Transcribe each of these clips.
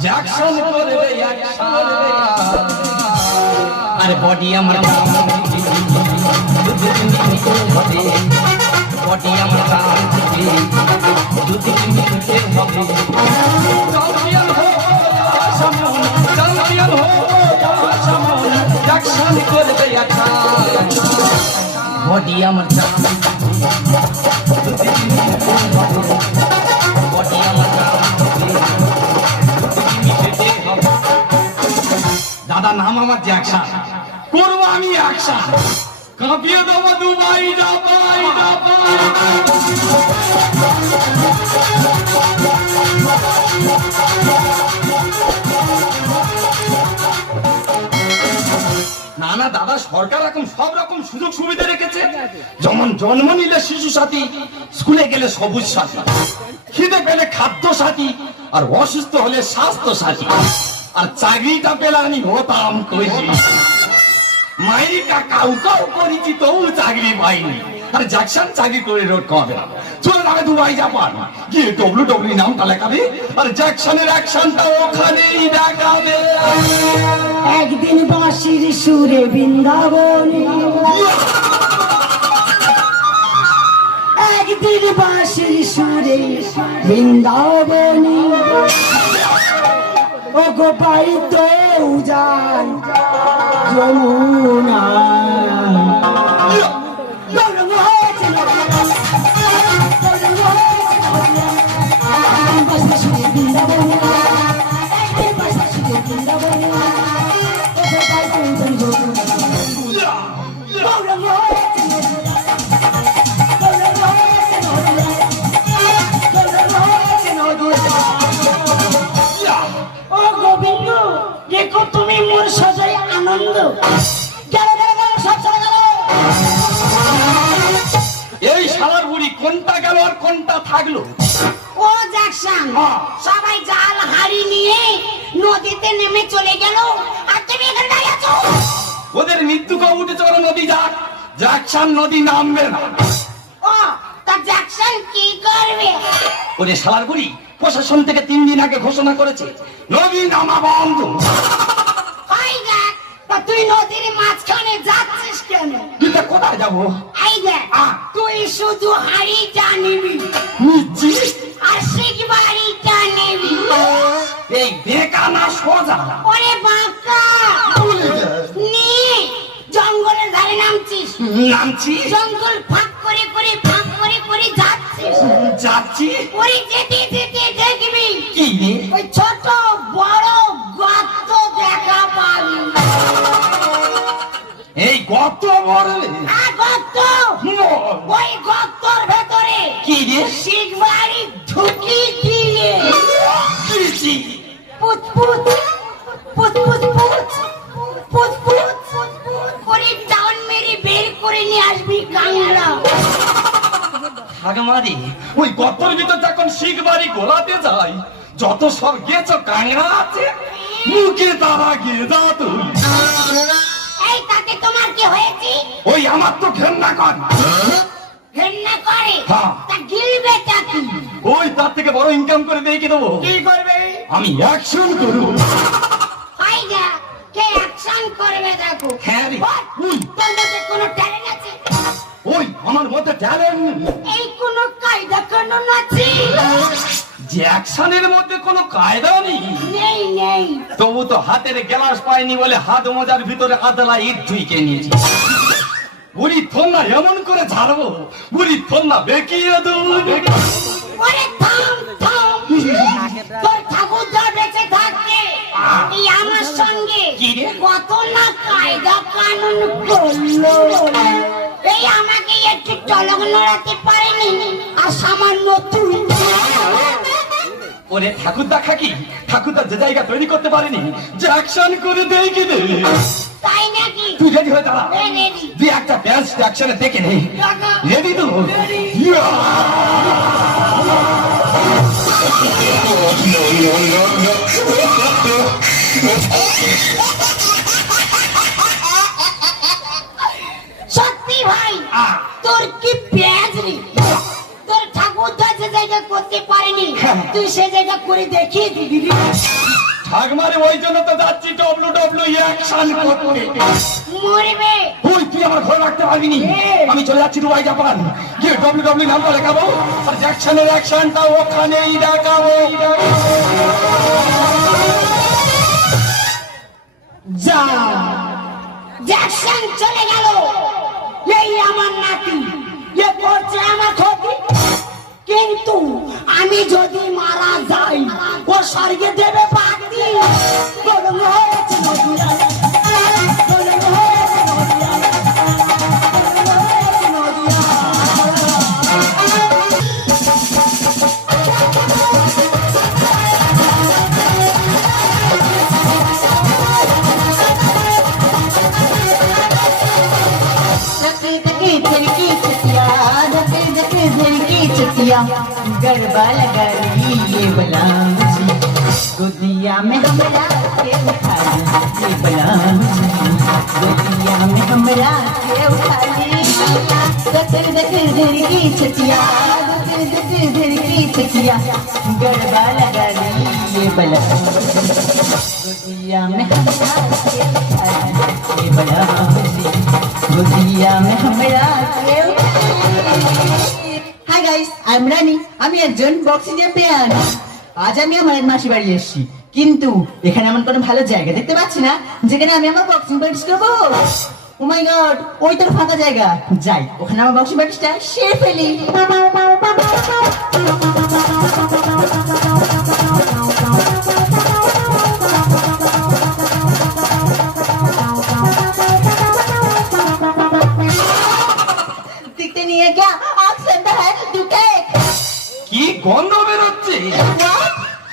Jackson করবে আরে body আমার বডি আমার দুদিন মিলতে হবে চ্যাম্পিয়ন হো চ্যাম্পিয়ন হো জ্যাকসন করবে বডি আমার বডি আমার দাদা নাম আমার জ্যাকসন করবো আমি অ্যাকশন কাঁপিয়ে দেবো দুবাই জাপাই না না দাদা সরকার এখন সব রকম সুযোগ সুবিধা রেখেছে যেমন জন্ম নিলে শিশু সাথী স্কুলে গেলে সবুজ সাথী খিদে পেলে খাদ্য সাথী আর অসুস্থ হলে স্বাস্থ্য সাথী আর চাকরিটা পেলে আমি হতাম কইছি মাইকা কাউ কাউ করেছি তবু চাকরি পাইনি আর জ্যাকসন চাকরি করে রোড কবে চলে যাবে দুবাই জাপান গিয়ে ডব্লিউডব্লিউ নামটা লেখাবে আর জ্যাকসনের অ্যাকশনটা ওখানেই দেখাবে একদিন বাঁশির সুরে বৃন্দাবনে একদিন বাঁশির সুরে বৃন্দাবনে ও গোপাই তো যান যমুনা দেখো তুমি মোর সজাই আনন্দ এই শালার বুড়ি কোনটা গেল আর কোনটা থাকলো ও জ্যাকসন সবাই জাল হাড়ি নিয়ে নদীতে নেমে চলে গেল আর তুমি এখানে দাঁড়িয়ে আছো ওদের মৃত্যুকে উঠে চলো নদী যাক জ্যাকসন নদী নামবে না ও তা জ্যাকসন কি করবে ওরে শালার বুড়ি প্রশাসন থেকে 3 দিন আগে ঘোষণা করেছে নদী নামা বন্ধ ওই দেখ তা তুই নদীর মাঝখানে যাচ্ছিস কেন তুই তো কোথায় যাবো এই দেখ তুই শুধু হাড়িটা নিবি নিচ্ছি আর শিখবাড়িটা নিবি এই বেকানা সোজা ওরে বাঁকা নিয়ে জঙ্গলের ধারে নামছিস নামছি জঙ্গল ফাঁক করে যাচ্ছিস যাচ্ছি ওরে যেতে যেতে দেখবি কি রে ওই ছোট বড় গর্ত দেখা পাবি এই গর্ত বড় গর্ত ওই গর্তর ভেতরে কি রে শিখবাড়ি ঢুকি দিয়ে কি পুত পুত পুত পুত পুত পুত পুত করে টাউন মেরে বের করে নিয়ে আসবি কাংড়া ভাগমারি ওই গর্তের ভিতর যখন শিখবাড়ি গোলাতে যাই যত সব গেছো কাংড়া আছে মুখে তারা গিয়ে দাও তুই এই তাতে তোমার কি হয়েছে ওই আমার তো ঘেন্না কর ঘেন্না করে হ্যাঁ। তা গিলবে কি ওই তার থেকে বড় ইনকাম করে দিয়ে কি দেবো কি করবে আমি অ্যাকশন করব হাই যা কে অ্যাকশন করবে দেখো হ্যাঁ রে তোর মধ্যে কোনো ট্যালেন্ট আছে ওই আমার মধ্যে ট্যালেন্ট এই কোনো কায়দা কানুন আছে জ্যাকসনের মধ্যে কোনো কায়দা নেই নেই নেই তবু তো হাতের গ্লাস পাইনি বলে হাত মোজার ভিতরে আদলা ইট ঢুকে নিয়েছি বুড়ি থন্না এমন করে ঝাড়বো বুড়ি থন্না বেঁকিয়ে দেবো ওরে থাম থাম তোর ঠাকুরদা বেঁচে থাকতে এই আমার সঙ্গে কি রে? কত না কায়দা কানুন করলো এই আমাকে একটু টলক নড়াতে পারেনি আর সামান্য তুই ওরে ঠাকুরদা খাকি ঠাকুরদা যে জায়গা তৈরি করতে পারেনি জ্যাকসন করে দেয় কি রে তাই নাকি তুই রেডি হয়ে দাঁড়া রেডি তুই একটা ব্যাস জ্যাকসনে দেখে নে রেডি তো ইয়া! সত্যি ভাই তোর কি পেঁয়াজ রে তোর ঠাকুরদা যে জায়গা করতে পারেনি তুই সে জায়গা করে দেখিয়ে দিবি ঠাকমারে ওই জন্য তো যাচ্ছি WWE অ্যাকশন করতে। মরবে। ওই তুই আমার ঘরে রাখতে পারবি নি। আমি চলে যাচ্ছি দুবাই জাপান, গিয়ে WWE নামটা লেখাবো আর জ্যাকসনের অ্যাকশনটা ওখানেই দেখাবো। যা জ্যাকসন চলে গেল, এই আমার নাতি, এ করছে আমার ক্ষতি। কিন্তু আমি যদি মারা যাই, ও স্বর্গে দেবে বাতি। গরম হয়েছে নদীরা, গরম হয়েছে নদীরা, গরম হয়েছে নদীরা। गरबा लगा रही ये बलाम गोदिया में हमरा के उठा ये बलाम गोदिया में हमरा के उठा दखर दखर धर की छतिया दखर दखर धर की छतिया गरबा लगा रही ये बलाम गोदिया में हमरा के उठा ये बलाम गोदिया में हमरा के उठा। হাই গাইস, আই এম রানি। আমি একজন বক্সিং চ্যাম্পিয়ন। আজ আমি আমার মাসি বাড়ি এসেছি, কিন্তু এখানে এমন কোনো ভালো জায়গা দেখতে পাচ্ছি না যেখানে আমি আমার বক্সিং প্র্যাকটিস করবো। ও মাই গড, ওই তোর ফাঁকা জায়গা, যাই ওখানে আমার বক্সিং প্র্যাকটিসটা সেরে ফেলি। दिखते नहीं है क्या? आँख से अंदर है दुखे। কি গন্ধ বেরোচ্ছে!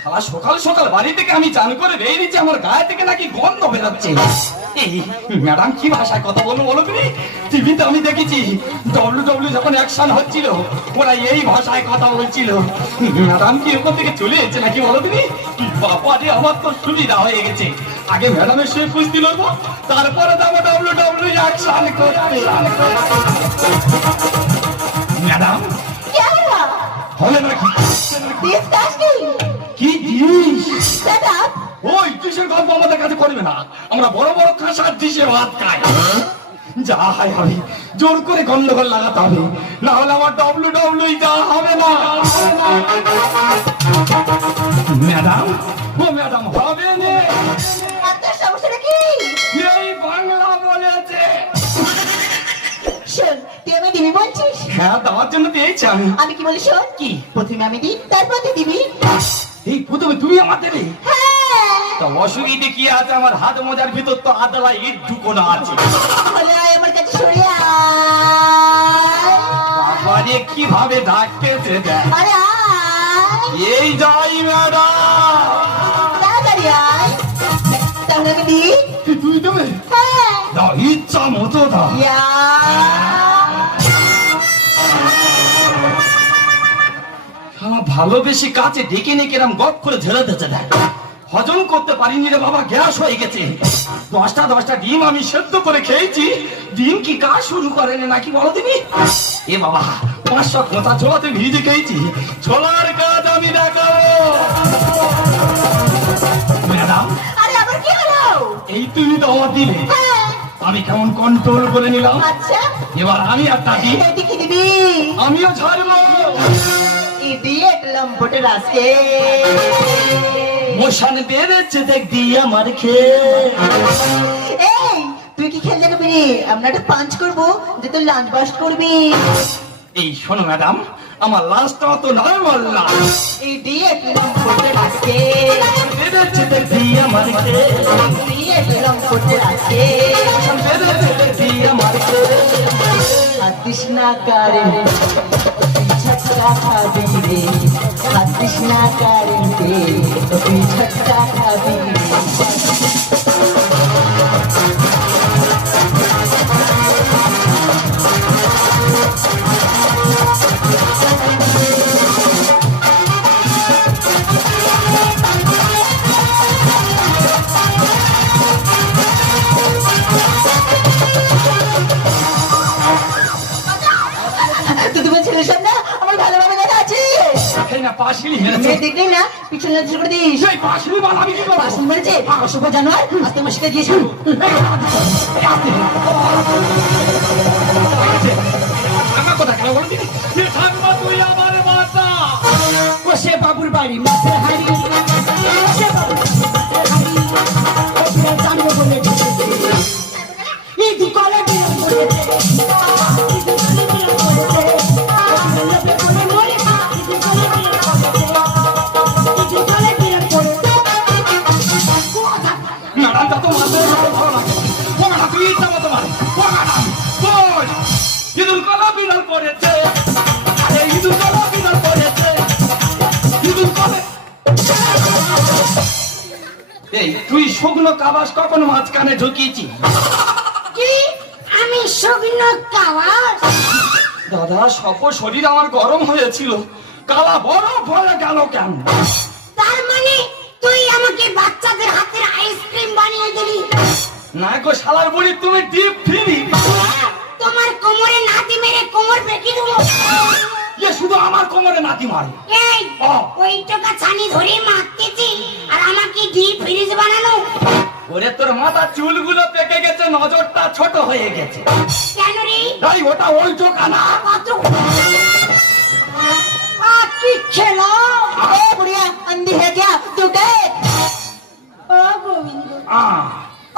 শালা সকাল সকাল বাড়ি থেকে আমি চান করে বেরিয়েছি, আমার গায়ে থেকে নাকি গন্ধ বেরোচ্ছে। এই ম্যাডাম কি ভাষায় কথা বলবো বলো তুমি? টিভিতে আমি দেখেছি WWE যখন অ্যাকশন হচ্ছিল ওরা এই ভাষায় কথা বলছিল। ম্যাডাম কি এরপর থেকে চলে এসেছে নাকি বলো তুমি? বাবা রে, আমার তো সুবিধা হয়ে গেছে। আগে ম্যাডামের সে কুস্তি লড়বো, তারপরে যাবো WWE অ্যাকশন করতে। ম্যাডাম क्या हुआ? হলে নাকি Disgusting. কি জিনিস? Shut up. ওই ডিশের গল্প আমাদের কাছে করবে না, আমরা বড় বড় কাঁসার ডিশে ভাত খাই। যা হয় হবে, জোর করে গন্ডগোল লাগাতে হবে, না হলে আমার WWE যা হবে না। ম্যাডাম, ও ম্যাডাম হবে না, আপনার সমস্যাটা কি? এই বাংলা বলেছে। শোন, তুই আমি দিবি বলছিস? হ্যাঁ, দেওয়ার জন্য পেয়েছি আমি। আমি কি বলি শোন? কি? প্রথমে আমি দিই, তারপর তুই দিবি। এই প্রথমে তুমি আমাদের হ্যাঁ। তা অসুবিধে কি আছে? আমার হাত মোজার ভিতর তো আদলা ইট ঢুকোনো আছে। তাহলে আয় আমার কাছে সরে আয়। বাবারে কিভাবে ডাকতেছে দেখ। আরে আয়। এই যাই ম্যাডাম। তাড়াতাড়ি আয়। তাহলে আমি দিই? তুই দেবে? হ্যাঁ। দাও, ইচ্ছা মতো দাও। ইয়া। আমার ভালোবেসে কাছে ডেকে নিয়ে কেরাম গপ করে ঝেড়ে দিতে দেখ। হজম করতে পারিনি রে বাবা, গ্যাস হয়ে গেছে। 10টা ডিম আমি সেদ্ধ করে খেয়েছি, ডিম কি কাজ শুরু করেনি নাকি বলো তুমি? এ বাবা, 500 খোঁচা ছোলাতে ভিজে খেয়েছি, ছোলার কাজ আমি দেখাবো। ম্যাডাম, আরে আবার কি হলো? এই তুমি তো আমার দিলে, হ্যাঁ। আমি কেমন কন্ট্রোল করে নিলাম। আচ্ছা, এবার আমি একটা দিই, এটি কি দিবি? আমিও ছাড়বো। ইডিয়েট লম্পটের আজকে মোশন বেড়েছে দেখ দিয়ে আমার খেয়ে। এই তুই কি খেলতে যাবি রে? আমরা একটা পাঞ্চ করবো যে তোর লাঞ্চ বাস্ট করবি। এই শোনো ম্যাডাম, আমার লাস্টটা তো নর্মাল না। ইডিয়েট লম্পটের আজকে বেড়েছে দেখ দিয়ে আমার খেয়ে, ইডিয়েট লম্পটের আজকে মোশন বেড়েছে দেখ দিয়ে আমার খেয়ে। হাতিস না কারেন झटका खाबी रे हाथिस ना कारें पे तो भी झटका खाबी रे। তো তুমি ছেলে সব না আমার ভালোভাবে দেখা আছে। এই না পাশিলি মেরেছে মেয়ে দেখলেই না পিছনে নজর করে দিস। সেই পাশিলি বানাবি কি করবো? বাসন মেরেছে অশুভ জানোয়ার, আজ তোমার শিখে দিয়েছি। আমার কথা কেন বলে দিবি? এ ঠাকুমা তুই আমার বাঁচা। ও সে বাবুর বাড়ি মাছের হাড়ি, ও সে বাবুর বাড়ি মাছের হাড়ি, ও সে জানবো বলে ঢেকেছে। ইঁদু কলে বিয়ে করেছে, ইঁদু কলে বিয়ে করেছে, ও লোভে পড়ে মরে না, ইঁদু কলে বিয়ে করেছে, ইঁদু কলে বিয়ে করেছে। ম্যাডামটা তো মারতে ভালো লাগে। ও ম্যাডাম তুই ইচ্ছা মতো মার। ও ম্যাডাম বল। ইঁদুর কলা বিড়াল করেছে। আরে ইঁদুর কলা বিড়াল করেছে। ইঁদুর কলে। এই তুই শুকনো কাবাস কখন মাঝখানে ঢুকিয়েছি? কি আমি শুকনো কাওয়াস? দাদা সব শরীর আমার গরম হয়েছিল, কালা বরফ হয়ে গেল কেন? তার মানে তুই আমাকে বাচ্চাদের হাতের আইসক্রিম বানিয়ে দিলি? না গো শালার বুড়ি তুমি ডিপ ফ্রি। তোমার কোমরে নাতি মেরে কোমর বেঁকে দেবো। এ শুধু আমার কোমরে নাতি মারে। এই ও। ওই টাকা ছানি ধরে মারতেছি আর আমাকে ডিপ ফ্রিজ বানানো? ওরে তোর মাথার চুলগুলো পেকে গেছে, নজরটা ছোট হয়ে গেছে। কেন রে? তাই ওটা ওই চোখা না। কত কি খেলো? ए बुढ़िया अंधी है क्या तू देख। ও গোবিন্দ, আহ,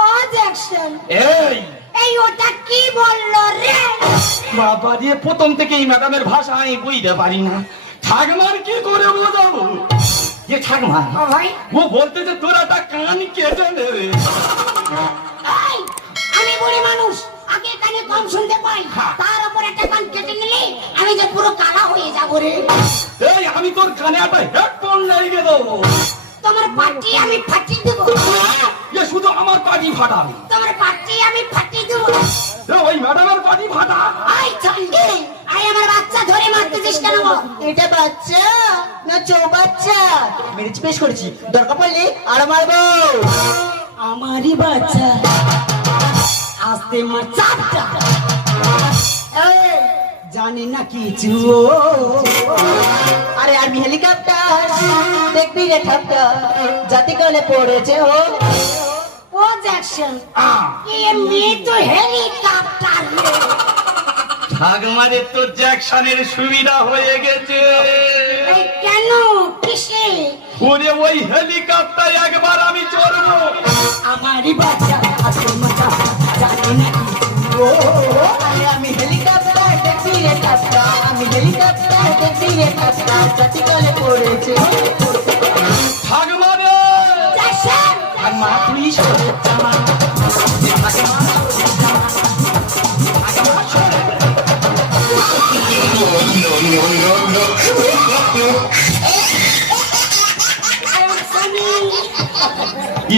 ও জ্যাকসন, এই এই ওটা কি বললো রে? বাবা দিয়ে প্রথম থেকে এই ম্যাডামের ভাষা আমি বুঝতে পারি না। ঠাকমার কি করে বোঝাবো? যে ঠাকমা ও ভাই, ও বলতে যে তোর একটা কান কেটে নেবে। এই, আমি বুড়ি মানুষ, আগে কানে কম শুনতে পাই, হ্যাঁ। তার উপর একটা কান কেটে নিলে আমি যে পুরো কালা হয়ে যাবো রে। এই আমি তোর কানে একটা হেডফোন লেগে দেবো। তোমার পাটি আমি ফাটিয়ে দেবো। এ শুধু আমার পাটি ফাটাবে। তোমার পাটি আমি ফাটিয়ে দেবো। এ ওই ম্যাডামের পাটি ফাটা। আই চন্ডি, আই আমার বাচ্চা ধরে মারতেছিস কেন গো? এটা বাচ্চা না চৌবাচ্চা? মেরেছি পেশ করেছি, দরকার পড়লে আর মারবো। আমারই বাচ্চা, আস্তে মার চাপটা। এই, জানি না কিছু ও। আরে আর্মি হেলিকপ্টার দেখবি রে ঠাপটা, জাতি কলে পড়েছে ও। ও জ্যাকসন, আহ, এ মেয়ে তো হেলিকপ্টার রে। ঠাকমারে তো জ্যাকসনের সুবিধা হয়ে গেছে। এই কেন? কিসে? ওরে ওই হেলিকপ্টার একবার আমি চড়বো। আমারই বাচ্চা, আস্তে মার চাপটা, জানি না কিছু ও। আরে আমি হেলিকপ্টার দেখবি রে ঠাপটা, আমি হেলিকপ্টার দেখবি রে ঠাপটা, জাতি কলে পড়েছে ও। ঠাকমারে জ্যাকসন, ঠাকমা তুই সরে জামা।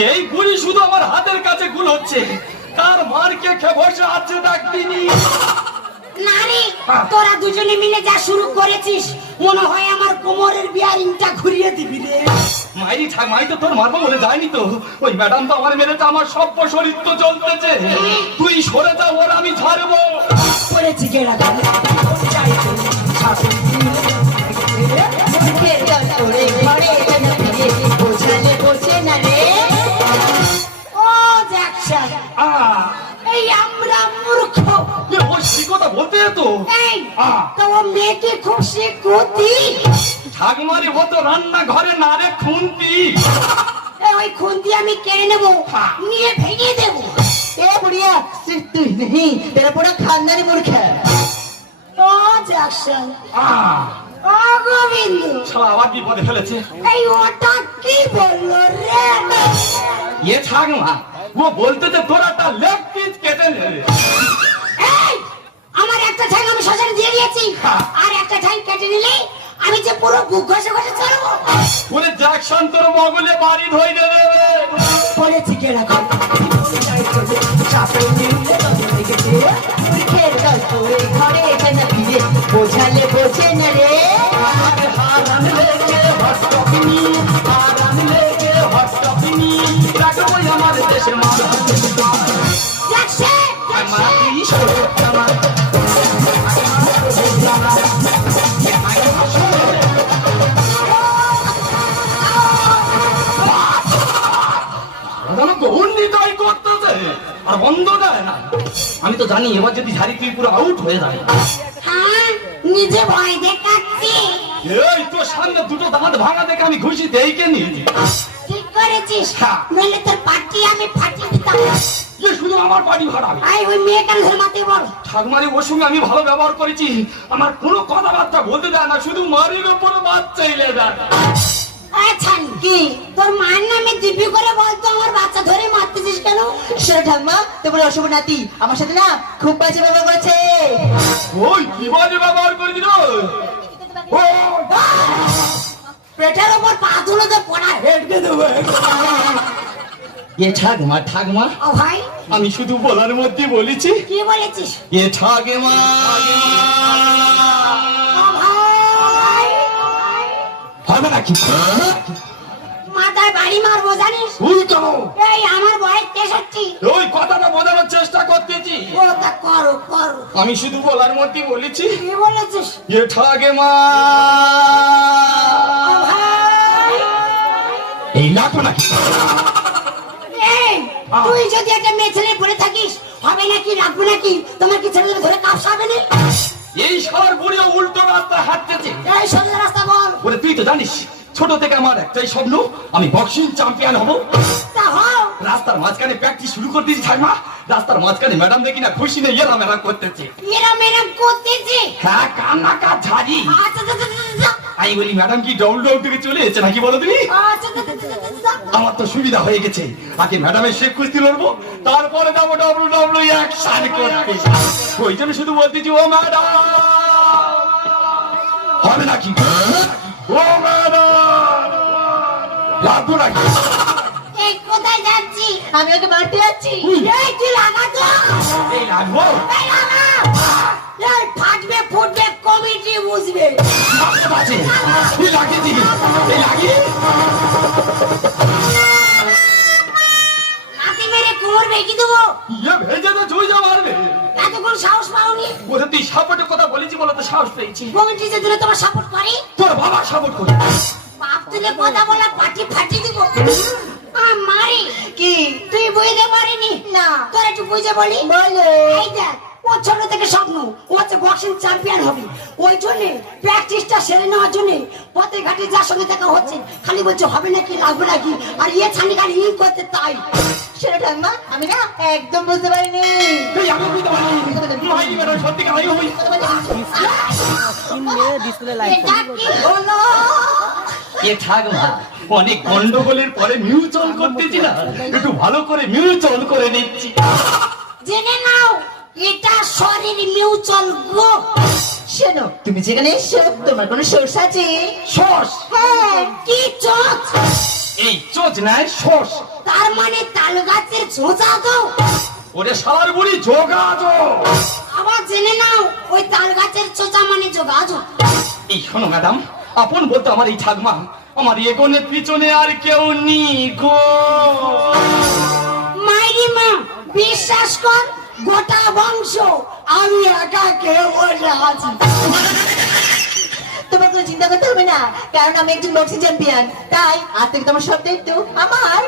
এই বুড়ি শুধু আমার হাতের কাছে গুল হচ্ছে, কার মারকে খেয়ে বসে আছে ডাকতিনি। না রে, তোরা দুজনে মিলে যা শুরু করেছিস, মনে হয় আমার কোমরের বিয়ারিংটা ঘুরিয়ে দিবি রে। মাইরি ঠাকমাই তো তোর মারবো বলে যায়নি তো। ওই ম্যাডাম তো আমার মেরেছে, আমার সভ্য শরীর তো চলতেছে। তুই সরে যা, ওর আমি ছাড়বো। পড়েছি কেডা গালে, মুখের জল করে ঘরে যেন ফিরে, বোঝালে বোঝে না রে। ও জ্যাকসন, আহ, এই আমরা মূর্খ। এ ওর সেই কথা বলতে তো। এই তো ও মেয়েকে খুব শিখতি। ঠাকমারি ও তো রান্না ঘরে না রে খুন্তি। ওই খুন্তি আমি কেড়ে নেবো, নিয়ে ভেঙে দেবো। ए बुढ़िया सिर्फ तू ही नहीं, तेरा पूरा खानदान ही मूर्ख है। ও জ্যাকসন, আহ, ও গোবিন্দ, শালা আবার বিপদে ফেলেছে। এই ওটা কি বললো রে? এ ঠাকমা ও বলতে যে তোর একটা লেগ পিস কেটে নেবে। এই, আমার একটা ঠ্যাং আমি শ্মশানে দিয়ে দিয়েছি, আর একটা ঠ্যাং কেটে নিলে আমি যে পুরো বুক ঘষে ঘষে চলবো। ওরে জ্যাকসন তোর মগলে বাড়ি ধরে দেবে। পড়েছি কেডা গালে, মুখের জল করে ঘরে যেন ফিরে, বোঝালে বোঝে না রে। হারাম লেগে হটকিনি, হারাম লেগে হটকিনি, রাখবো আমার দেশের মানুষ। জ্যাকসন, ঠাকমা তুই সরে জামা। ও যেন গৌরনীতই করতেছে আর বন্ধ দেয় না। আমি তো জানি এবার যদি ঝাড়ি তুই পুরো আউট হয়ে যায়। হ্যাঁ নিজে ভয় দেখাচ্ছি। এই তোর সামনে দুটো দাঁত ভাঙা দেখে আমি ঘুষি দেইকে নিয়েছি। ঠিক করেছিস, হ্যাঁ। নইলে তোর পাটি আমি ফাটিয়ে দিতাম। যে শুধু আমার বাড়ি ভাড়াবে। আই ওই মেয়েটার ধরে মাতে বল। ঠাকুমারি ওর সঙ্গে আমি ভালো ব্যবহার করেছি, আমার কোনো কথাবার্তা বলতে দেয় না, শুধু মারির ওপর মাছ চাইলে দেয়। আচ্ছা কি তোর মার নামে দিব্যি করে বলতো আমার বাচ্চা ধরে মারতেছিস কেন? শোনো ঠাম্মা, তোমার অশুভ নাতি আমার সাথে না খুব বাজে ব্যবহার করেছে। ওই কি বাজে ব্যবহার করেছিল? ও পেটের ওপর পা তুলে তো পড়া হেঁটকে দেবো। এ ঠাকমা ঠাকমা, ও ভাই আমি শুধু বলার মধ্যে বলেছি কি বলেছিস? এ ঠাকমা। ও ভাই হবে নাকি? মাথায় বাড়ি মারবো জানিস? তুই কেন? এই আমার বয়স 63। ওই কথাটা বোঝানোর চেষ্টা করতেছি। ও তা করো করো। আমি শুধু বলার মধ্যে বলেছি কি বলেছিস? এ ঠাকমা। ও ভাই এই লাগো নাকি? এই তুই যদি একটা মেয়ে ছেলে পড়ে থাকিস হবে নাকি রাখবো নাকি? তোমার কি ছেলেদের ধরে কাপসাবে না? এই শালার বুড়িও উল্টো রাস্তায় হাঁটতেছে। এই সোজা রাস্তা বল। ওরে তুই তো জানিস ছোট থেকে আমার একটাই স্বপ্ন, আমি বক্সিং চ্যাম্পিয়ন হব। তা হও। রাস্তার মাঝখানে প্র্যাকটিস শুরু করে দিয়েছি ঠাকমা। রাস্তার মাঝখানে ম্যাডাম দেখি না খুশি নেই এরা মেরা করতেছে। এরম এরম করতেছি। হ্যাঁ কান্নাকা ঝাড়ি। আচ্ছা আচ্ছা, আচ্ছা, আচ্ছা। আমি বলি ম্যাডাম কি ডবল ডবল থেকে চলে এসেছে নাকি বলো তুমি? আচ্ছা, আচ্ছা, আচ্ছা, আচ্ছা, আচ্ছা। আমার তো সুবিধা হয়ে গেছে, আগে ম্যাডামের শেখ কুস্তি লড়বো, তারপরে যাবো ডবল ডবল অ্যাকশন করতে। ওই জন্য শুধু বলতেছি ও ম্যাডাম হবে নাকি? ও ম্যাডাম লাগবো নাকি? এই কোথায় যাচ্ছি? আমি ওকে মারতে যাচ্ছি। এই তুই লাগাতো। এই লাগবো? এই লাগা। এই ফাটবে ফুটবে কমিটি বুঝবে। আছে এই লাগিয়েছি, এই লাগিয়ে লাথি মেরে কোমর ভেঙে দেবো। ইয়ে ভেজে তো চুই যা মারবে। এতক্ষণ সাহস পাওনি? ওরে তুই সাপোর্টের কথা বলেছি বলে তো সাহস পেয়েছি। কমিটি যে দিলে তোমার সাপোর্ট করে। তোর বাবা সাপোর্ট করে। বাপ তুলে কথা বলা পাটি ফাটিয়ে দিব। মারি কি তুই বুঝতে পারিনি? না। তোর একটু বুঝে বলি। বলো। এই দেখ ও ছোট থেকে স্বপ্ন ও হচ্ছে বক্সিং চ্যাম্পিয়ন হবে। ওই জন্য প্র্যাকটিসটা সেরে নেওয়ার জন্য পথে ঘাটে যার সঙ্গে দেখা হচ্ছে খালি বলছে হবে নাকি লাগবে নাকি, আর ইয়ে ছানি খালি ইন করতে তাই। শোনো ঠাম্মা, আমি না একদম বুঝতে পারিনি। তুই আমি বুঝতে পারি মাই ম্যাডাম সত্যি কাই হই। এটা কি হলো? এ ঠাকমা অনেক গন্ডগোলের পরে মিউচুয়াল করতেছি না, একটু ভালো করে মিউচুয়াল করে নিচ্ছি। জেনে নাও এটা শরীর মিউচুয়াল গো। শোনো, তুমি যেখানে এসছো তোমার কোনো সোর্স আছে? সস হ্যাঁ কি চোচ? এই চোচ নাই সস। তার মানে তাল গাছের ছোঁচা গো। ওরে শালার বুড়ি যোগাযোগ। আবার জেনে নাও ওই তাল গাছের ছোঁচা মানে যোগাযোগ। এই শোনো ম্যাডাম, আপন বলতো আমার এই ঠাকমা, আমার এগোনের পিছনে আর কেউ নি গো। মাইরি মা বিশ্বাস কর গোটা বংশ আমি একা কেউ বসে আছি। তোমার কোনো চিন্তা করতে হবে না, কারণ আমি একজন বক্সিং চ্যাম্পিয়ন, তাই আজ থেকে তোমার সব দায়িত্ব আমার।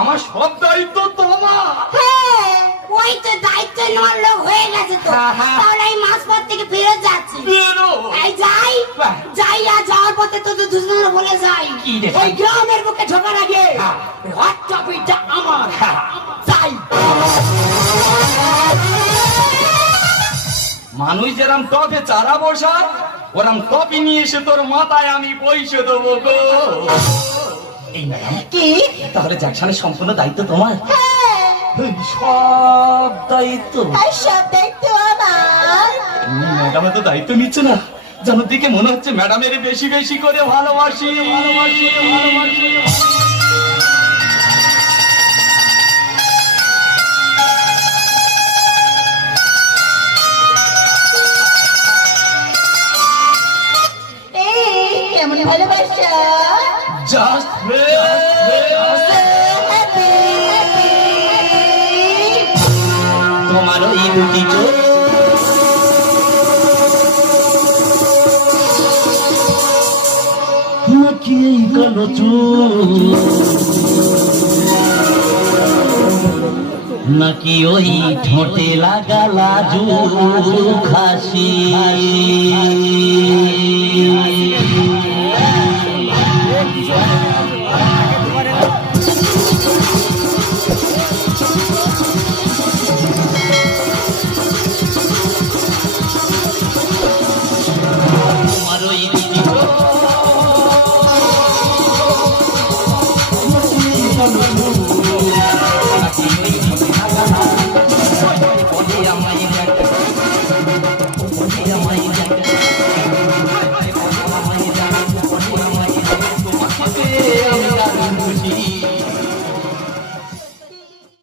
আমার সব দায়িত্ব তোমার। হ্যাঁ ওই তো দায়িত্ব নেওয়ার লোক হয়ে গেছে তো। হ্যাঁ, হ্যাঁ। তাহলে এই মাস পর থেকে ফেরত যাচ্ছি। বেরো। এই যাই বাহ। যাই আর যাওয়ার পথে তোদের দুজনের বলে যাই কি রে? ওই গ্রামের বুকে ঢোকার আগে হ্যাঁ। হট টপিকটা আমার। হ্যাঁ। যাই। মানুষ যেরাম টপে চারা বসা ওরাম টপি নিয়ে এসে তোর মাথায় আমি পয়সা দেবো গো। এই ম্যাডাম কি? তাহলে জ্যাকসনের সম্পূর্ণ দায়িত্ব তোমার? হ্যাঁ এই সব দায়িত্ব আর সব দায়িত্ব আমার। ম্যাডাম তো দায়িত্ব নিচ্ছে না, যেন দিকে মনে হচ্ছে ম্যাডামের বেশি বেশি করে ভালোবাসি ভালোবাসি ভালোবাসি। এই কেমন ভালোবাসা। জাস্ট তোমার ওই দুটি চোখ নাকি এই কালো চোখ নাকি ওই ঠোঁটে লাগা লাজু খাসি তোমার ওই দিদি